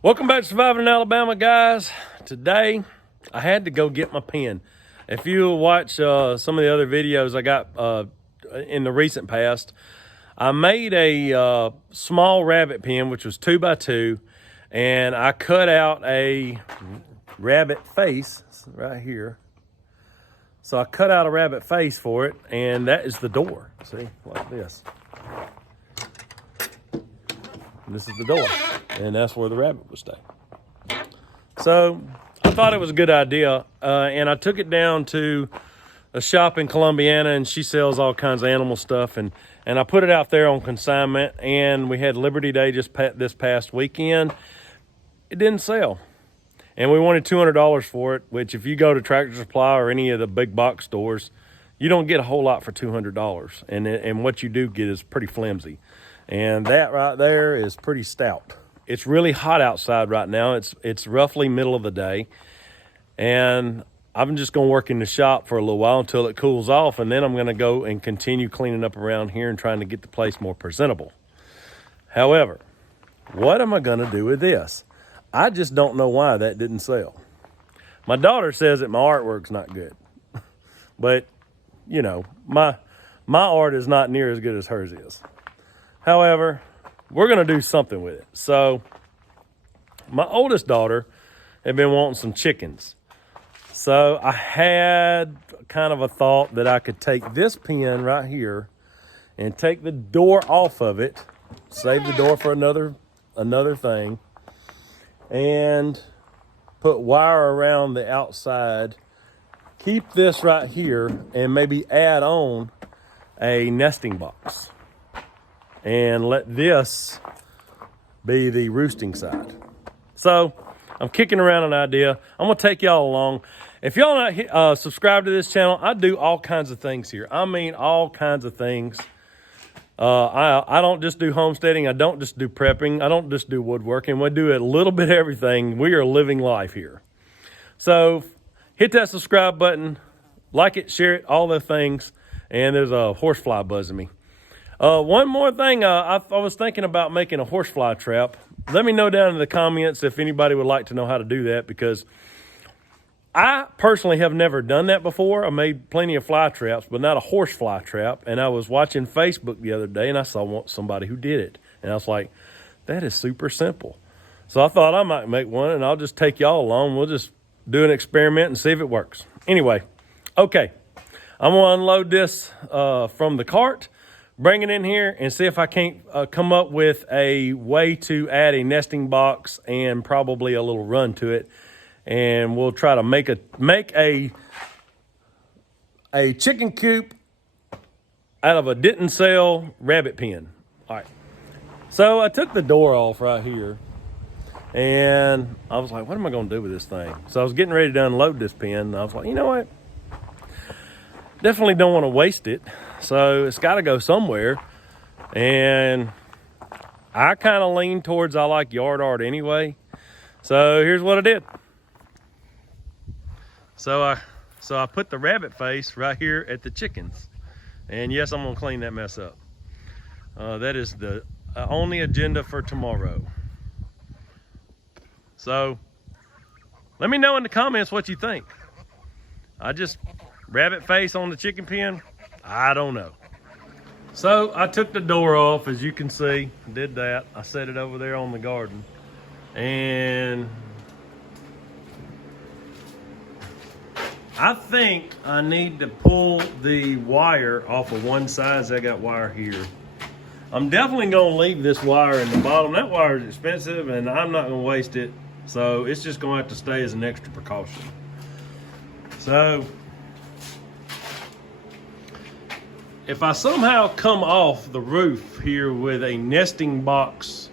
Welcome back to Surviving in Alabama, guys. Today, I had to go get my pen. If you watch some of the other videos I got in the recent past, I made a small rabbit pen, which was 2x2, and I cut out a rabbit face right here. So I cut out a rabbit face for it, and that is the door. See, like this. And this is the door, and that's where the rabbit would stay. So I thought it was a good idea, and I took it down to a shop in Columbiana, and she sells all kinds of animal stuff, and I put it out there on consignment, and we had Liberty Day just this past weekend. It didn't sell, and we wanted $200 for it, which if you go to Tractor Supply or any of the big box stores, you don't get a whole lot for $200, and what you do get is pretty flimsy. And that right there is pretty stout. It's really hot outside right now. It's roughly middle of the day. And I'm just going to work in the shop for a little while until it cools off. And then I'm going to go and continue cleaning up around here and trying to get the place more presentable. However, what am I going to do with this? I just don't know why that didn't sell. My daughter says that my artwork's not good. But, you know, my art is not near as good as hers is. However, we're going to do something with it. So my oldest daughter had been wanting some chickens. So I had kind of a thought that I could take this pen right here and take the door off of it, save the door for another thing, and put wire around the outside, keep this right here, and maybe add on a nesting box. And let this be the roosting side. So I'm kicking around an idea. I'm going to take y'all along. If y'all not subscribed to this channel, I do all kinds of things here. I mean, all kinds of things. I don't just do homesteading. I don't just do prepping. I don't just do woodworking. We do a little bit of everything. We are living life here. So hit that subscribe button, like it, share it, all the things. And there's a horsefly buzzing me. One more thing, I was thinking about making a horsefly trap. Let me know down in the comments if anybody would like to know how to do that, because I personally have never done that before. I made plenty of fly traps, but not a horsefly trap. And I was watching Facebook the other day, and I saw somebody who did it. And I was like, that is super simple. So I thought I might make one, and I'll just take y'all along. We'll just do an experiment and see if it works. Anyway, okay. I'm going to unload this from the cart, bring it in here, and see if I can't come up with a way to add a nesting box and probably a little run to it. And we'll try to make a chicken coop out of a didn't sell rabbit pen. All right. So I took the door off right here, and I was like, what am I going to do with this thing? So I was getting ready to unload this pen, and I was like, you know what? Definitely don't want to waste it. So it's got to go somewhere. And I kind of lean towards I like yard art anyway. So here's what I did. So I put the rabbit face right here at the chickens. And yes, I'm going to clean that mess up. That is the only agenda for tomorrow. So let me know in the comments what you think. Rabbit face on the chicken pen? I don't know. So I took the door off, as you can see, did that. I set it over there on the garden. And I think I need to pull the wire off of one side, as I got wire here. I'm definitely gonna leave this wire in the bottom. That wire is expensive and I'm not gonna waste it. So it's just gonna have to stay as an extra precaution. So if I somehow come off the roof here with a nesting box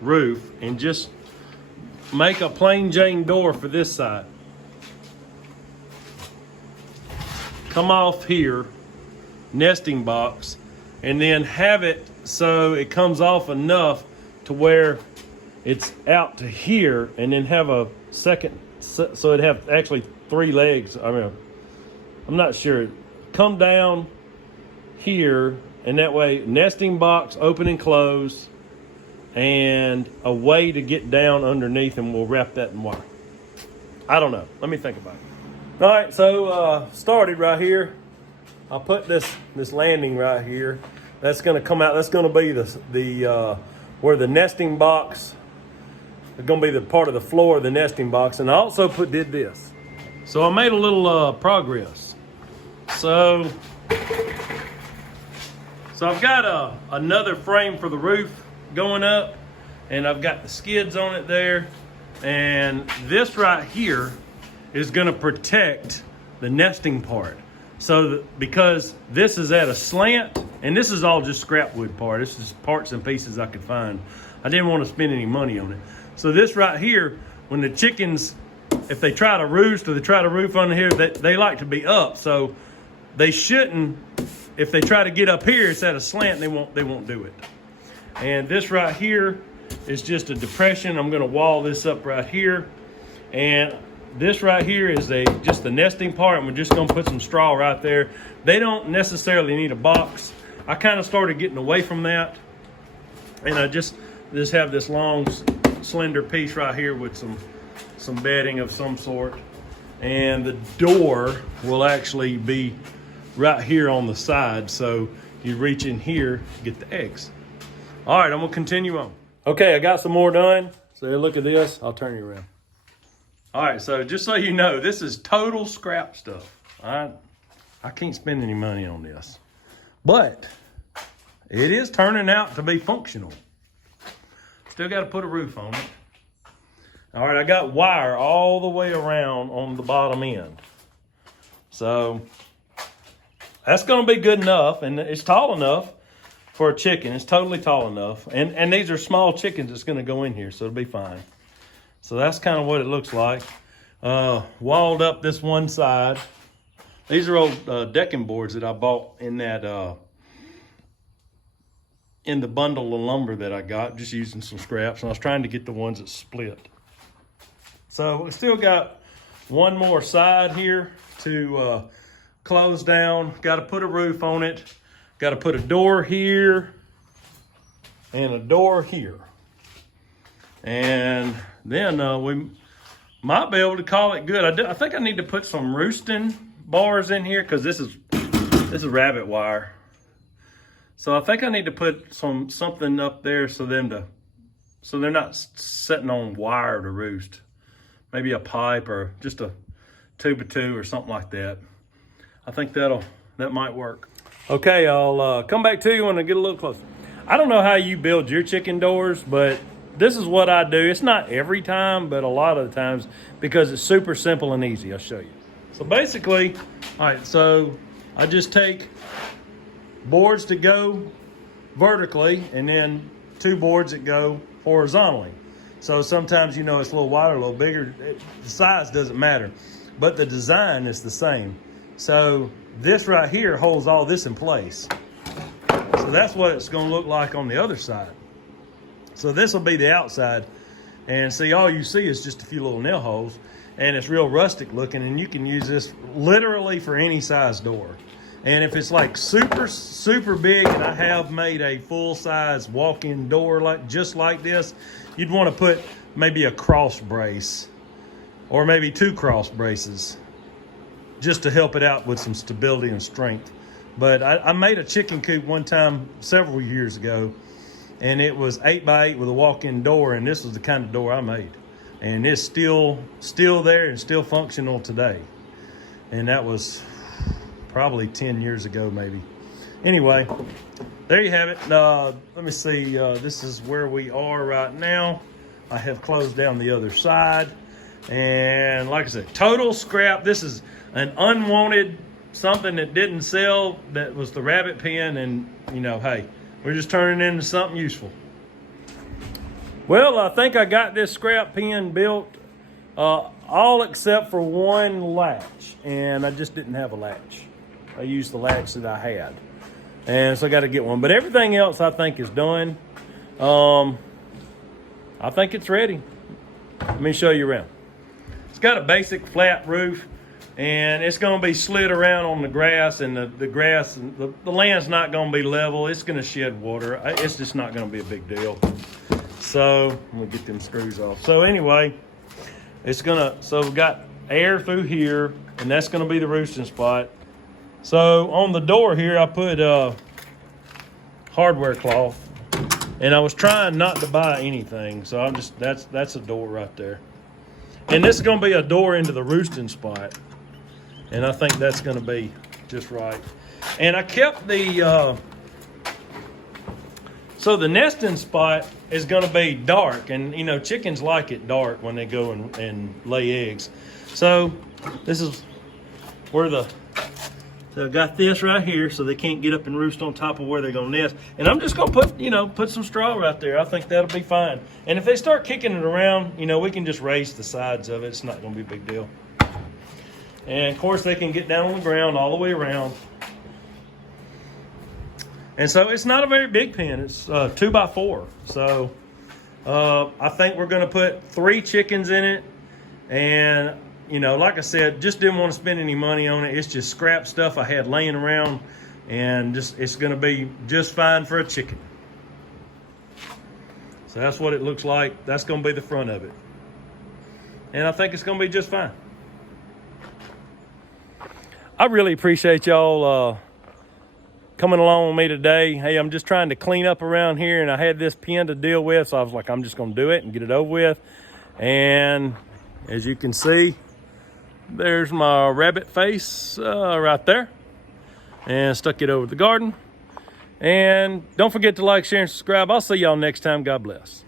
roof and just make a plain Jane door for this side, come off here, nesting box, and then have it so it comes off enough to where it's out to here, and then have a second, so it have actually 3 legs. I mean, I'm not sure. Come down here, and that way nesting box open and close, and a way to get down underneath, and we'll wrap that in wire. I don't know. Let me think about it. All right, so started right here. I'll put this landing right here. That's going to come out. That's going to be the where the nesting box. It's going to be the part of the floor of the nesting box. And I also did this. So I made a little progress. So I've got another frame for the roof going up, and I've got the skids on it there. And this right here is going to protect the nesting part. So because this is at a slant, and this is all just scrap wood part. This is parts and pieces I could find. I didn't want to spend any money on it. So this right here, when the chickens, if they try to roost or they try to roof under here, they like to be up. So they shouldn't, if they try to get up here, it's at a slant, they won't do it. And this right here is just a depression. I'm gonna wall this up right here. And this right here is just the nesting part, and we're just gonna put some straw right there. They don't necessarily need a box. I kind of started getting away from that. And I just have this long, slender piece right here with some bedding of some sort. And the door will actually be right here on the side. So you reach in here, get the eggs. All right, I'm gonna continue on. Okay, I got some more done. So look at this, I'll turn you around. All right, so just so you know, this is total scrap stuff. I can't spend any money on this, but it is turning out to be functional. Still got to put a roof on it. All right, I got wire all the way around on the bottom end. So that's going to be good enough, and it's tall enough for a chicken. It's totally tall enough. And these are small chickens that's going to go in here, so it'll be fine. So that's kind of what it looks like. Walled up this one side. These are old decking boards that I bought in that in the bundle of lumber that I got, just using some scraps. And I was trying to get the ones that split. So we still got one more side here to close down. Got to put a roof on it. Got to put a door here and a door here. And then we might be able to call it good. I think I need to put some roosting bars in here, because this is rabbit wire. So I think I need to put something up there so they're not sitting on wire to roost. Maybe a pipe or just a 2x2 or something like that. I think that might work. Okay, I'll come back to you when I get a little closer. I don't know how you build your chicken doors, but this is what I do. It's not every time, but a lot of the times, because it's super simple and easy. I'll show you. So basically, all right, so I just take boards that go vertically and then 2 boards that go horizontally. So sometimes, it's a little wider, a little bigger. The size doesn't matter, but the design is the same. So this right here holds all this in place. So that's what it's going to look like on the other side. So this will be the outside, and see, all you see is just a few little nail holes, and it's real rustic looking, and you can use this literally for any size door. And if it's like super, super big, and I have made a full-size walk-in door just like this, you'd want to put maybe a cross brace, or maybe 2 cross braces, just to help it out with some stability and strength. But I made a chicken coop one time several years ago, and it was 8x8 with a walk-in door, and this was the kind of door I made. And it's still there and still functional today. And that was probably 10 years ago, maybe. Anyway, there you have it. Let me see. This is where we are right now. I have closed down the other side. And like I said, total scrap. This is an unwanted, something that didn't sell, that was the rabbit pen, and hey, we're just turning it into something useful. Well, I think I got this scrap pen built, all except for one latch, and I just didn't have a latch. I used the latch that I had, and so I got to get one. But everything else I think is done. I think it's ready. Let me show you around. It's got a basic flat roof, and it's going to be slid around on the grass, and the grass, the land's not going to be level. It's going to shed water. It's just not going to be a big deal. So I'm gonna get them screws off. So anyway, so we've got air through here, and that's gonna be the roosting spot. So on the door here, I put hardware cloth, and I was trying not to buy anything. So I'm just, that's a door right there. And this is gonna be a door into the roosting spot. And I think that's gonna be just right. And I kept so the nesting spot is going to be dark, and you know chickens like it dark when they go and lay eggs. So this is where so I got this right here, so they can't get up and roost on top of where they're going to nest. And I'm just going to put some straw right there. I think that'll be fine. And if they start kicking it around, we can just raise the sides of it. It's not going to be a big deal. And of course they can get down on the ground all the way around. And so it's not a very big pen. It's 2x4. So I think we're going to put 3 chickens in it. And, like I said, just didn't want to spend any money on it. It's just scrap stuff I had laying around. And it's going to be just fine for a chicken. So that's what it looks like. That's going to be the front of it. And I think it's going to be just fine. I really appreciate y'all coming along with me today. Hey, I'm just trying to clean up around here, and I had this pen to deal with, so I was like, I'm just going to do it and get it over with. And as you can see, there's my rabbit face right there, and stuck it over the garden. And don't forget to like, share, and subscribe. I'll see y'all next time. God bless.